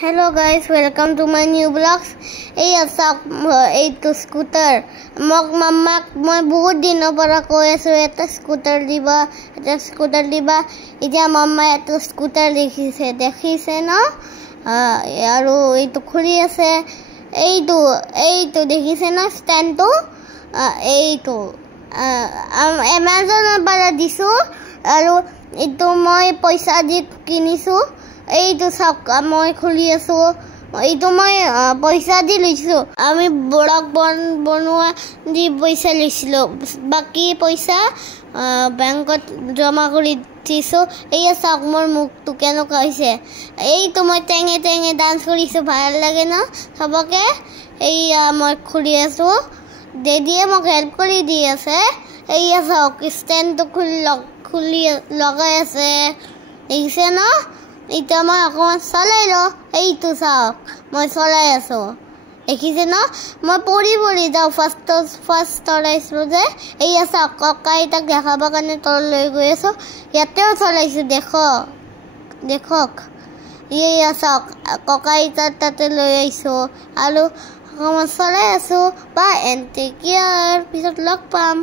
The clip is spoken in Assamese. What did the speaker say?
Hello guys, welcome to my new vlogs. Ei to scooter. Mama moi bahut dino para koi asu eta scooter diba. Etia mama eta scooter dekhise na. Aru ei to khuli ase. Ei to dekhise na stand to. Ei to Amazon para disu. Aru eto moi paisa di kinisu. এইটো সব মই খুলি আছো এইটো মই পয়সা দি লৈছো আমি ব্লগ বনোৱা দি পয়সা লৈছিলো বাকি পয়সা ব্যাংকত জমা কৰি দিছো এইয়া সব মোৰ মুখটো কেনেকুৱা হৈছে এইটো মই টেঙে ডান্স কৰিছো ভাল লাগে না সবকে এইয়া মই খুলি আছো দেদিয়ে মোক হেল্প কৰি দি আছে এইয়া সব ষ্টেণ্ডটো খুলি লগাই আছে এইছে না এটা মই অকমান চলাই লো এইটো চাওক মই চলাই আছো দেখিছে না মই পৰি যাও ফাৰ্স্ট চলাইছো যে এইয়া চাওক ককাই তাক দেখাব কাৰণে তল লৈ গৈ আছো ইয়াতেও চলাইছো দেখক এইয়া চাওক ককাই তাতে লৈ আইছো আৰু অকমান চলাই আছো বা এণ্ড টেক কেয়াৰ পিছত লগ পাম